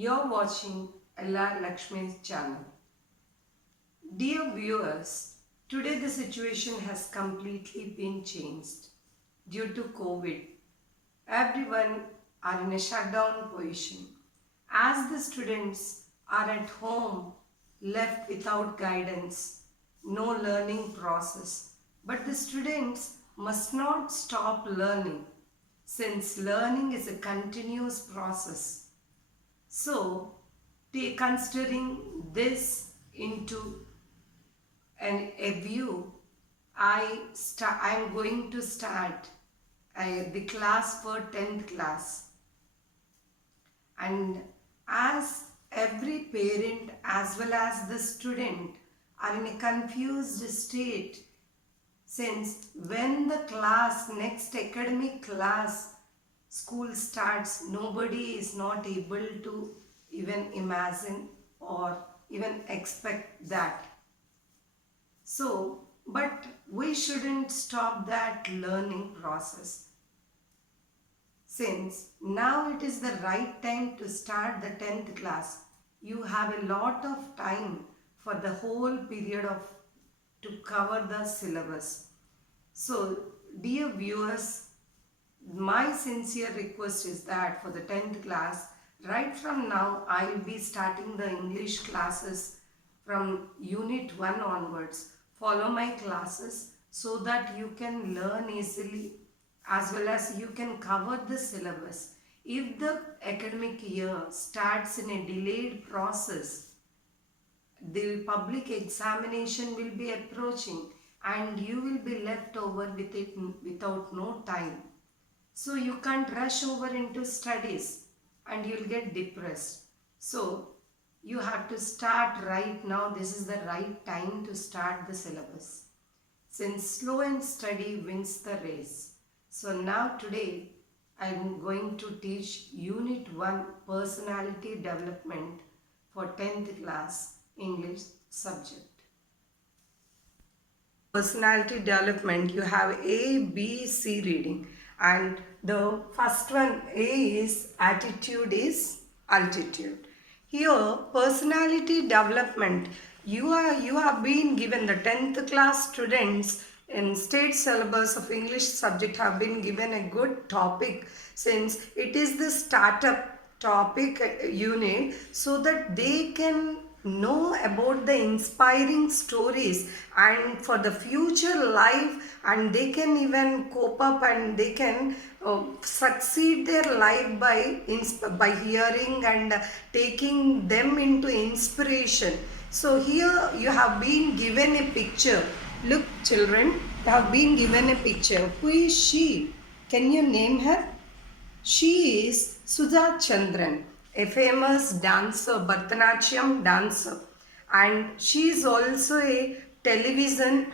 You're watching LR Lakshmi's channel. Dear viewers, today the situation has completely been changed. Due to COVID, everyone are in a shutdown position. As the students are at home, left without guidance, no learning process. But the students must not stop learning, since learning is a continuous process. So, considering this into a view, I am going to start the class for 10th class. And as every parent as well as the student are in a confused state, since when the next academic class school starts, nobody is not able to even imagine or even expect that. So, but we shouldn't stop that learning process, since now it is the right time to start the 10th class. You have a lot of time for the whole period of to cover the syllabus. So, dear viewers, my sincere request is that for the 10th class, right from now, I will be starting the English classes from Unit 1 onwards. Follow my classes so that you can learn easily as well as you can cover the syllabus. If the academic year starts in a delayed process, the public examination will be approaching and you will be left over with it without no time. So you can't rush over into studies and you'll get depressed. So you have to start right now. This is the right time to start the syllabus, since slow and steady wins the race. So now today I am going to teach Unit 1 Personality Development for 10th class English subject. Personality development, you have A, B, C reading, and the first one, A, is attitude is altitude. Here personality development, you have been given the 10th class students in state syllabus of English subject have been given a good topic, since it is the startup topic unit, so that they can know about the inspiring stories and for the future life, and they can even cope up and they can succeed their life by hearing and taking them into inspiration. So here you have been given a picture. Look children, you have been given a picture. Who is she? Can you name her? She is Sudha Chandran, a famous dancer, Bharatanatyam dancer, and she is also a television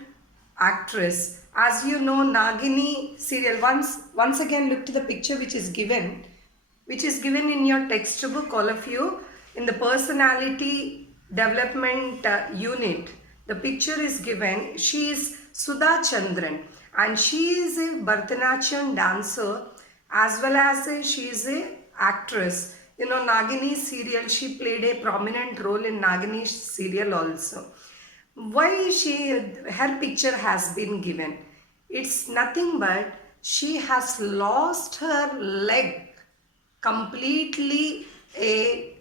actress. As you know, Nagini serial. Once again, look to the picture which is given in your textbook, all of you, in the personality development unit. The picture is given. She is Sudha Chandran and she is a Bharatanatyam dancer as well as she is a actress. You know, Nagini serial, she played a prominent role in Nagini serial also. Why her picture has been given? It's nothing but she has lost her leg completely. She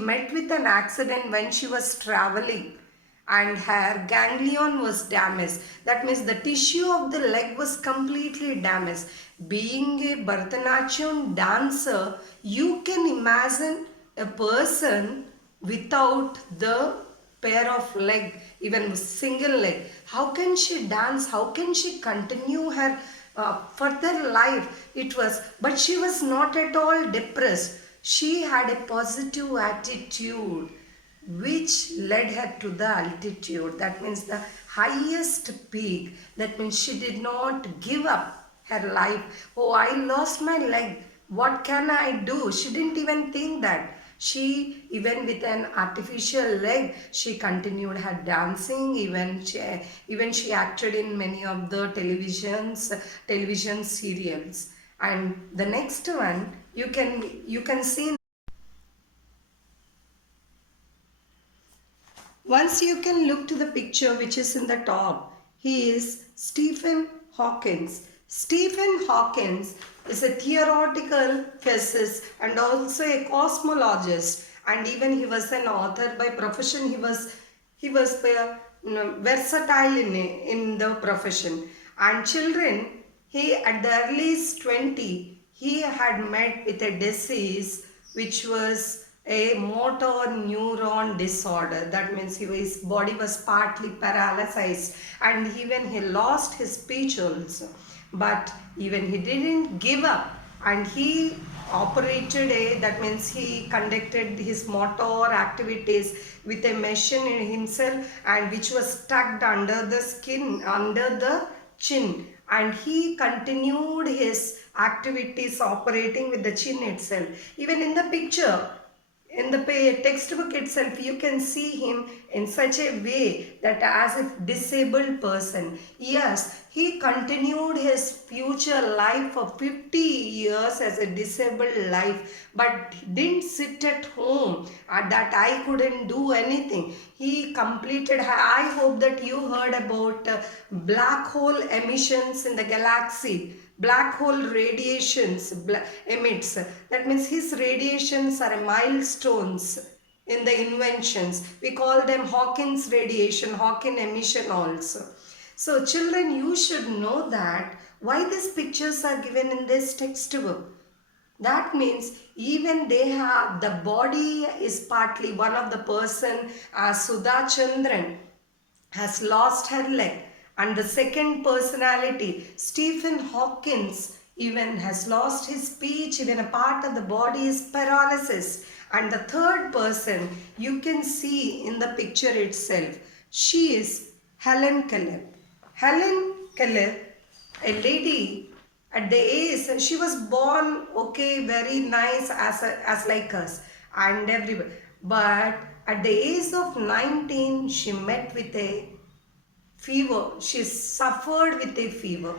met with an accident when she was traveling and her ganglion was damaged. That means the tissue of the leg was completely damaged. Being a Bharatanatyam dancer, you can imagine a person without the pair of leg, even single leg. How can she dance? How can she continue her further life? But she was not at all depressed. She had a positive attitude which led her to the altitude. That means the highest peak. That means she did not give up her life. Oh, I lost my leg. What can I do? She didn't even think that. She, even with an artificial leg, she continued her dancing. Even she acted in many of the television serials. And the next one, you can see Once you can look to the picture which is in the top. He is Stephen Hawkins. Stephen Hawkins is a theoretical physicist and also a cosmologist, and even he was an author by profession. He was versatile in the profession. And children, he at the earliest 20, he had met with a disease which was a motor neuron disorder. That means his body was partly paralyzed, and even he lost his speech also. But even he didn't give up, and he operated that means he conducted his motor activities with a machine in himself, and which was tucked under the skin, under the chin, and he continued his activities operating with the chin itself. Even in the picture, in the textbook itself, you can see him in such a way that as if disabled person. Yes, he continued his future life for 50 years as a disabled life, but didn't sit at home that I couldn't do anything. He completed, I hope that you heard about black hole emissions in the galaxy. Black hole radiations emits. That means his radiations are milestones in the inventions. We call them Hawkins radiation, Hawking emission also. So children, you should know that why these pictures are given in this textbook. That means even they have, the body is partly one of the person, as Sudha Chandran has lost her leg, and the second personality, Stephen Hawkins, even has lost his speech, even a part of the body is paralysis. And the third person you can see in the picture itself, she is Helen Keller. Helen Keller, a lady at the age, she was born okay, very nice as like us and everybody, but at the age of 19 she met with a fever. She suffered with a fever.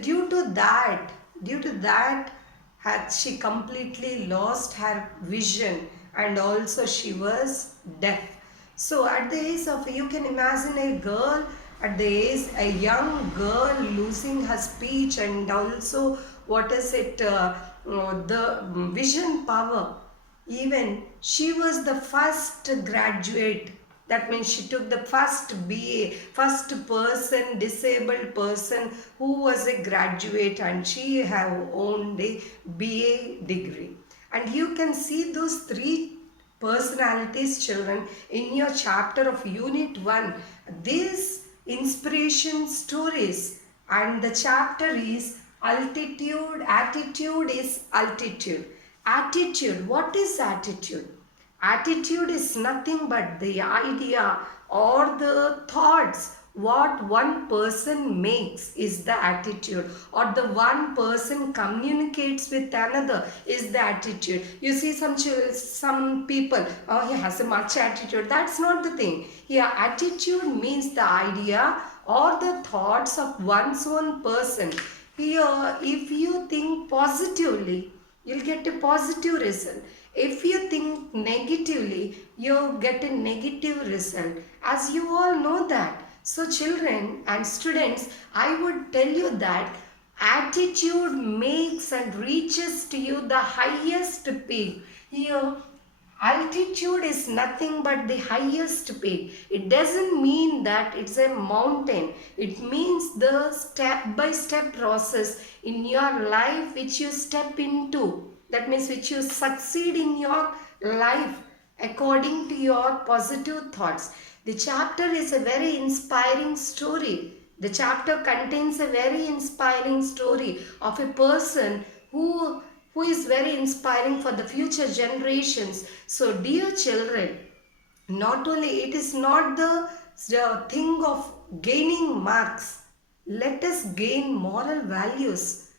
Due to that, had she completely lost her vision, and also she was deaf. So at the age of, you can imagine a girl at the age, a young girl losing her speech, and also what is it, the vision power. Even she was the first graduate. That means she took the first BA, first person, disabled person who was a graduate, and she have owned a BA degree. And you can see those three personalities, children, in your chapter of Unit 1. These inspiration stories, and the chapter is altitude. Attitude is altitude. Attitude, what is attitude? Attitude is nothing but the idea or the thoughts what one person makes is the attitude, or the one person communicates with another is the attitude. You see some people, oh, he has a much attitude. That's not the thing. Here attitude means the idea or the thoughts of one's own person. Here, if you think positively, you'll get a positive result. If you think negatively, you get a negative result. As you all know that. So children and students, I would tell you that attitude makes and reaches to you the highest peak. Here, altitude is nothing but the highest peak. It doesn't mean that it's a mountain. It means the step-by-step process in your life which you step into. That means which you succeed in your life according to your positive thoughts. The chapter is a very inspiring story. The chapter contains a very inspiring story of a person who is very inspiring for the future generations. So dear children, not only it is not the thing of gaining marks. Let us gain moral values.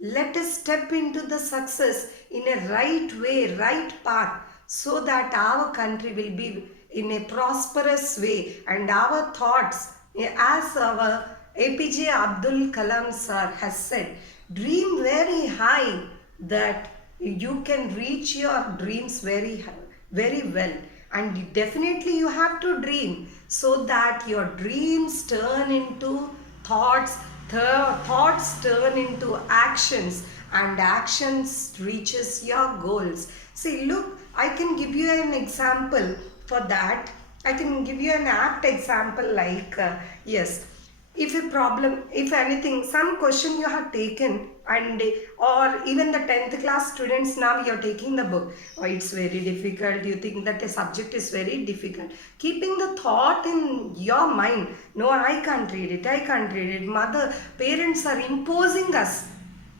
Let us step into the success in a right way, right path, so that our country will be in a prosperous way, and our thoughts, as our APJ Abdul Kalam sir has said, dream very high that you can reach your dreams very well. and definitely you have to dream so that your dreams turn into thoughts, thoughts turn into actions, and actions reaches your goals. See, look, I can give you an example for that. I can give you an apt example like, yes, if a problem, if anything, some question you have taken, and or even the 10th class students, now you're taking the book, oh, it's very difficult, you think that a subject is very difficult, keeping the thought in your mind, no, I can't read it, I can't read it, mother, parents are imposing us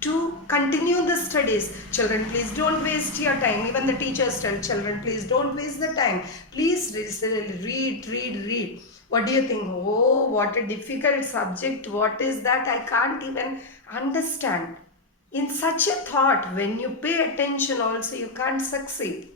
to continue the studies. Children, please don't waste your time. Even the teachers tell children, please don't waste the time. Please read, read, read. What do you think? Oh, what a difficult subject. What is that? I can't even understand. In such a thought, when you pay attention also, you can't succeed.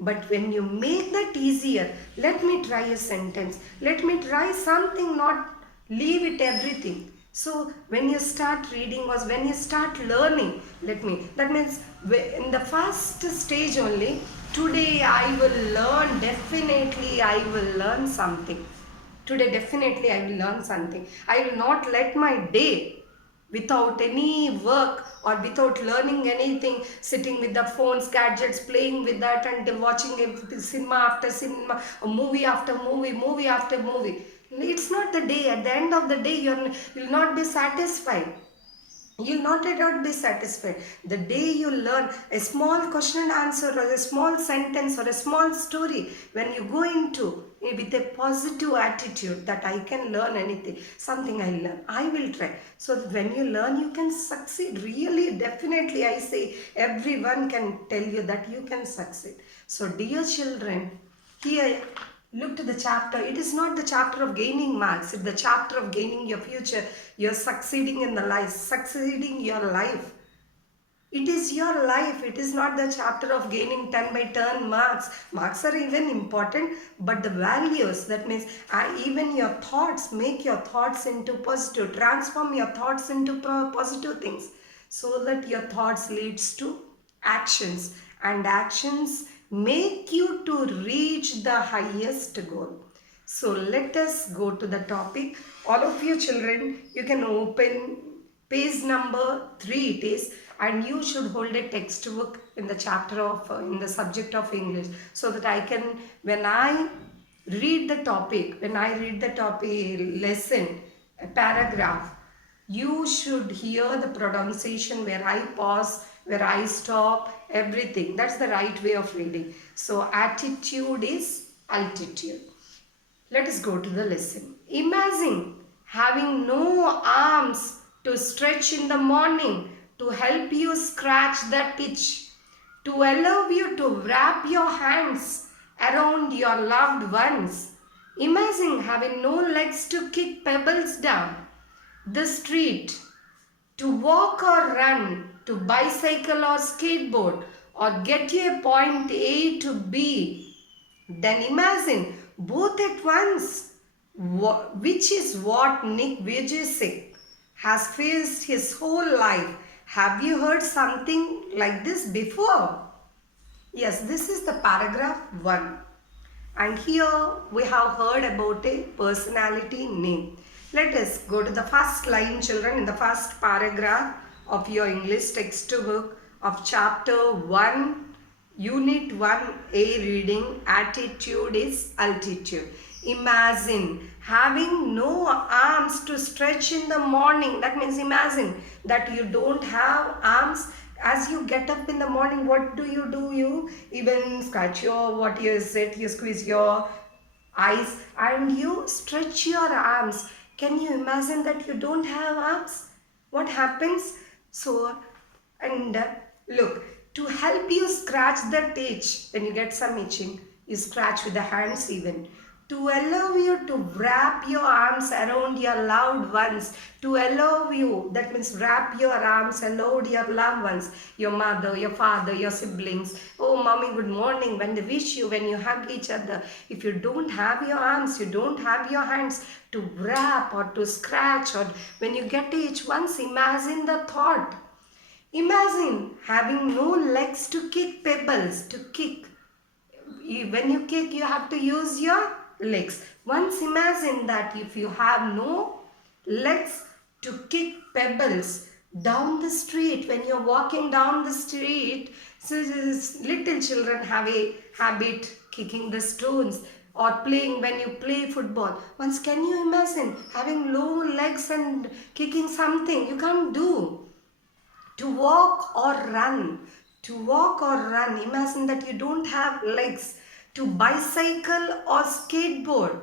But when you make that easier, let me try a sentence. Let me try something, not leave it everything. So when you start reading or when you start learning, that means in the first stage only, today I will learn, definitely I will learn something. Today definitely I will learn something. I will not let my day without any work or without learning anything, sitting with the phones, gadgets, playing with that and watching cinema after cinema, movie after movie, movie after movie. It's not the day. At the end of the day, you'll not be satisfied. You'll not at all be satisfied. The day you learn a small question and answer or a small sentence or a small story, when you go into with a positive attitude that I can learn anything, something I learn, I will try. So when you learn, you can succeed. Really, definitely, I say everyone can tell you that you can succeed. So dear children, here look to the chapter. It is not the chapter of gaining marks. It's the chapter of gaining your future. You're succeeding in the life, succeeding your life. It is your life. It is not the chapter of gaining 10 by 10 marks. Marks are even important, but the values, that means even your thoughts, make your thoughts into positive, transform your thoughts into positive things so that your thoughts leads to actions, and actions make you to reach the highest goal. So let us go to the topic. All of you children, you can open page number 3 it is, and you should hold a textbook in the chapter of in the subject of English, so that I can, when I read the topic, lesson, a paragraph, you should hear the pronunciation, where I pause, where I stop, everything. That's the right way of reading. So attitude is altitude. Let us go to the lesson. Imagine having no arms to stretch in the morning to help you scratch that itch, to allow you to wrap your hands around your loved ones. Imagine having no legs to kick pebbles down the street, to walk or run, to bicycle or skateboard, or get you a point A to B. Then imagine both at once, which is what Nick Vujicic has faced his whole life. Have you heard something like this before? Yes, this is the paragraph 1. And here we have heard about a personality name. Let us go to the first line, children, in the first paragraph of your English textbook of chapter 1, unit 1A reading, attitude is altitude. Imagine having no arms to stretch in the morning. That means imagine that you don't have arms. As you get up in the morning, what do? You even scratch your, what you said, you squeeze your eyes and you stretch your arms. Can you imagine that you don't have arms? What happens? So, and look, to help you scratch that itch, when you get some itching, you scratch with the hands even. To allow you to wrap your arms around your loved ones, to allow you, that means wrap your arms around your loved ones, your mother, your father, your siblings. Oh, mommy, good morning, when they wish you, when you hug each other. If you don't have your arms, you don't have your hands to wrap or to scratch, or when you get itch, once imagine the thought. Imagine having no legs to kick pebbles, to kick. when you kick, you have to use your legs. Once imagine that if you have no legs to kick pebbles down the street, when you're walking down the street, so little children have a habit kicking the stones or playing when you play football. Once can you imagine having low legs and kicking something? You can't do. To walk or run, imagine that you don't have legs. To bicycle or skateboard,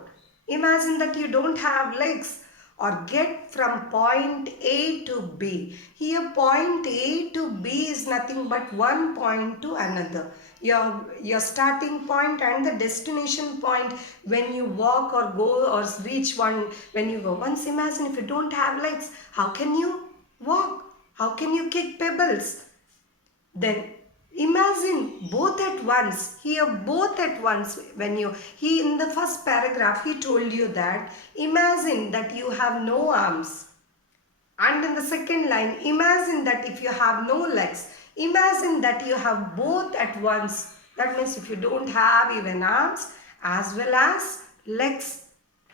imagine that you don't have legs. Or get from point A to B. Here point A to B is nothing but one point to another. Your starting point and the destination point when you walk or go or reach one when you go. Once imagine if you don't have legs, how can you walk? How can you kick pebbles? Then imagine both at once. Here both at once. He in the first paragraph he told you that imagine that you have no arms. And in the second line, imagine that if you have no legs. Imagine that you have both at once. That means if you don't have even arms as well as legs.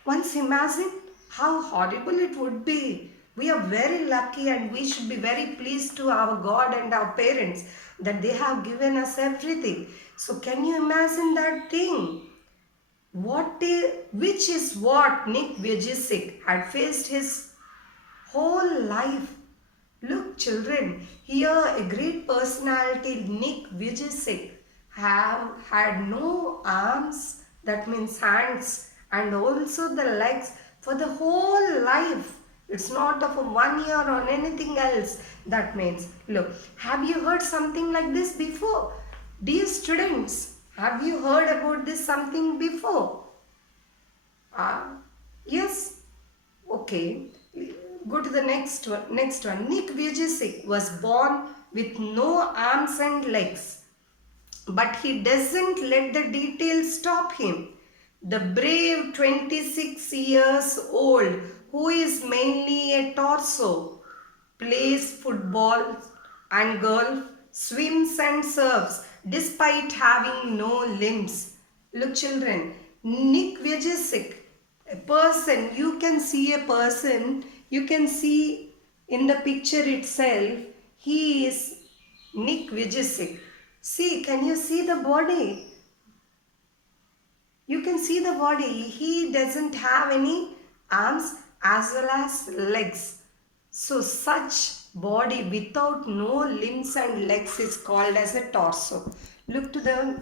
Once imagine how horrible it would be. We are very lucky and we should be very pleased to our God and our parents that they have given us everything. So can you imagine that thing? Which is what Nick Vujicic had faced his whole life. Look children, here a great personality, Nick Vujicic, have had no arms, that means hands, and also the legs for the whole life. It's not of a 1 year or anything else. That means, look, have you heard something like this before? Dear students, have you heard about this something before? Yes? Okay. Go to the next one. Nick Vujicic was born with no arms and legs. But he doesn't let the details stop him. The brave 26 years old, who is mainly a torso, plays football and golf, swims and surfs despite having no limbs. Look children, Nick Vujicic, a person, you can see a person, you can see in the picture itself, he is Nick Vujicic. See, can you see the body? You can see the body. He doesn't have any arms as well as legs. So such body without no limbs and legs is called as a torso. Look to the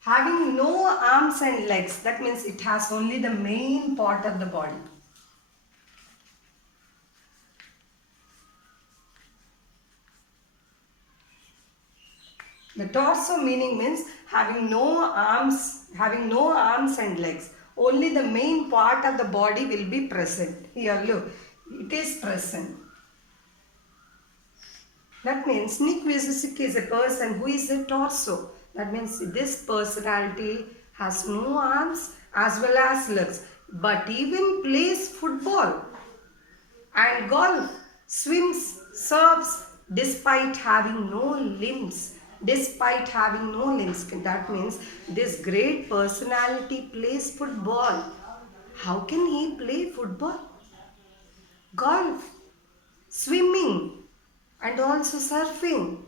having no arms and legs, that means it has only the main part of the body. The torso meaning means having no arms and legs. Only the main part of the body will be present. Here look, it is present. That means Nick Vujicic is a person who is a torso. That means this personality has no arms as well as legs, but even plays football and golf, swims, surfs despite having no limbs. That means this great personality plays football. How can he play football? Golf, swimming and also surfing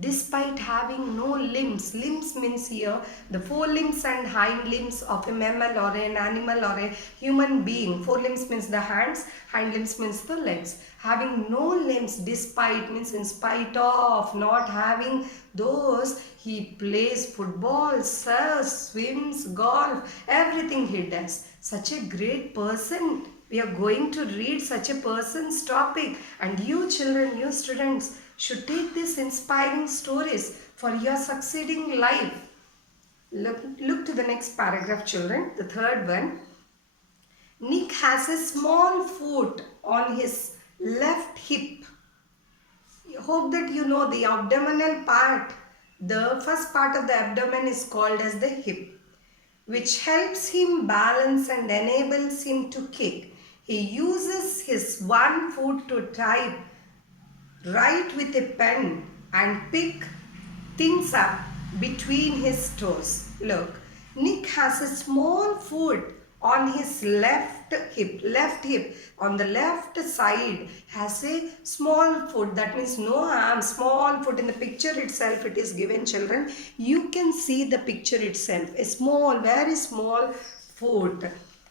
despite having no limbs. Limbs means here the forelimbs and hind limbs of a mammal or an animal or a human being. Forelimbs means the hands, hind limbs means the legs. Having no limbs despite means in spite of not having those, he plays football, surfs, swims, golf, everything he does. Such a great person. We are going to read such a person's topic, and you children, you students should take these inspiring stories for your succeeding life. Look to the next paragraph children, the third one. Nick has a small foot on his left hip. I hope that you know the abdominal part. The first part of the abdomen is called as the hip, which helps him balance and enables him to kick. He uses his one foot to type, write with a pen and pick things up between his toes. Look, Nick has a small foot on his left hip on the left side has a small foot, that means no arm, small foot. In the picture itself it is given, children. You can see the picture itself, a small, very small foot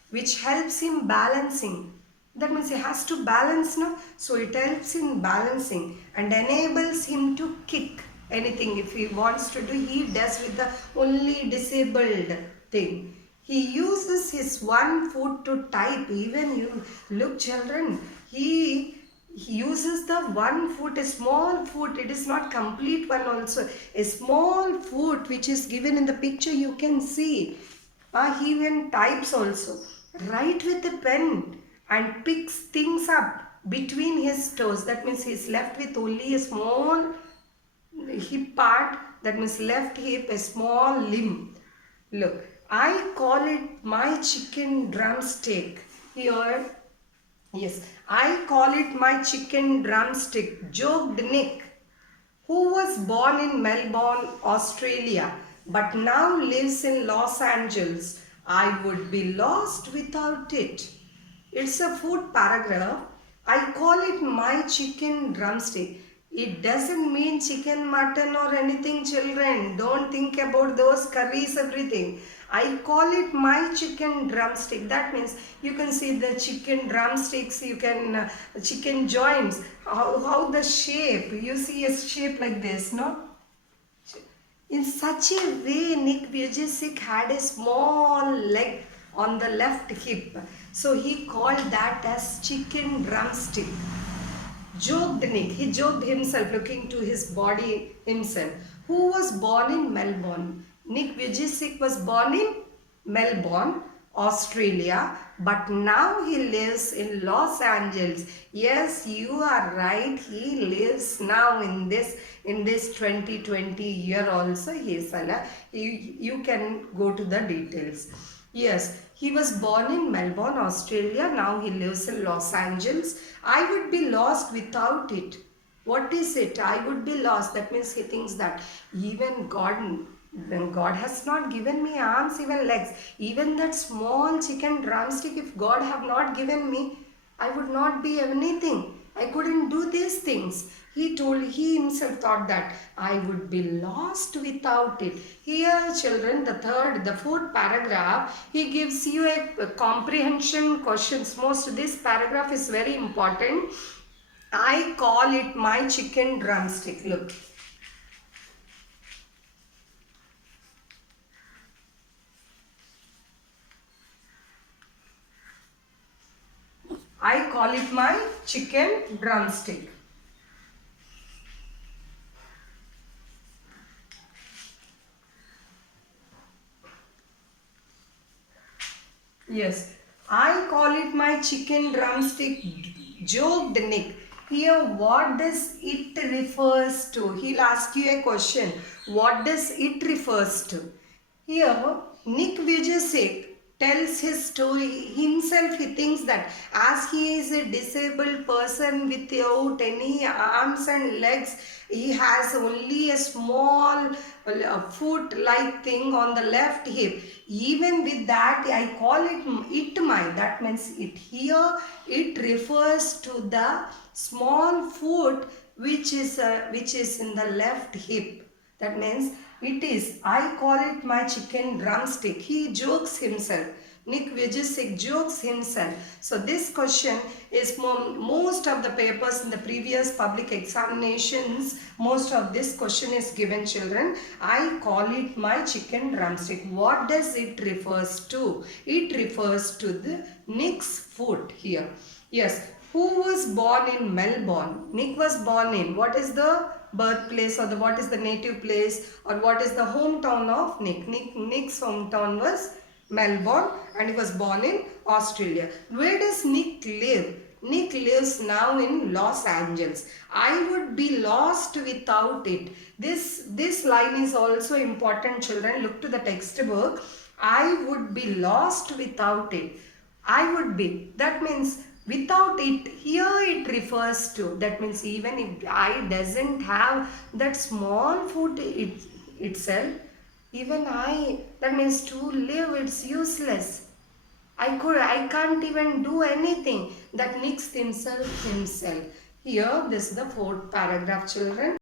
which helps him balancing. That means he has to balance, no? So it helps in balancing and enables him to kick anything. If he wants to do, he does with the only disabled thing. He uses his one foot to type. Even you look, children, he uses the one foot, a small foot. It is not complete one also. A small foot which is given in the picture, you can see. He even types also. Write with a pen and picks things up between his toes. That means he is left with only a small hip part. That means left hip, a small limb. Look, I call it my chicken drumstick. Here, yes, I call it my chicken drumstick, joked Nick, who was born in Melbourne, Australia, but now lives in Los Angeles. I would be lost without it. It's a food paragraph. I call it my chicken drumstick. It doesn't mean chicken, mutton or anything, children. Don't think about those curries, everything. I call it my chicken drumstick. That means you can see the chicken drumsticks, you can, chicken joints, how the shape, you see a shape like this, no? In such a way, Nick Vujicic had a small leg on the left hip. So he called that as chicken drumstick. Joked Nick, he joked himself, looking to his body himself. Who was born in Melbourne? Nick Vujicic was born in Melbourne, Australia, but now he lives in Los Angeles. Yes, you are right. He lives now in this 2020 year also. He is alive. You can go to the details. Yes, he was born in Melbourne, Australia. Now he lives in Los Angeles. I would be lost without it. What is it? I would be lost. That means he thinks that even God has not given me arms, even legs. Even that small chicken drumstick, if God have not given me, I would not be anything. I couldn't do these things. He himself thought that I would be lost without it. Here, children, the fourth paragraph, he gives you a comprehension questions. This paragraph is very important. I call it my chicken drumstick. Look. I call it my chicken drumstick. Yes, I call it my chicken drumstick, joked Nick. Here, what does it refers to? He'll ask you a question. What does it refers to? Here, Nick Vujicic tells his story himself. He thinks that as he is a disabled person without any arms and legs, he has only a small foot like thing on the left hip. Even with that, I call it my, that means it here, it refers to the small foot which is in the left hip. That means it is, I call it my chicken drumstick. He jokes himself. Nick Vujicic jokes himself. So this question is most of the papers in the previous public examinations, most of this question is given, children. I call it my chicken drumstick. What does it refers to? It refers to the Nick's foot here. Yes. Who was born in Melbourne? Nick was born in, what is the birthplace or what is the native place or what is the hometown of Nick? Nick's hometown was Melbourne and he was born in Australia. Where does Nick live? Nick lives now in Los Angeles. I would be lost without it. This line is also important, children. Look to the textbook. I would be lost without it. I would be. That means without it. Here it refers to. That means even if I doesn't have that small food itself, even I, that means to live, it's useless. I can't even do anything. That Nick himself. Here, this is the fourth paragraph, children.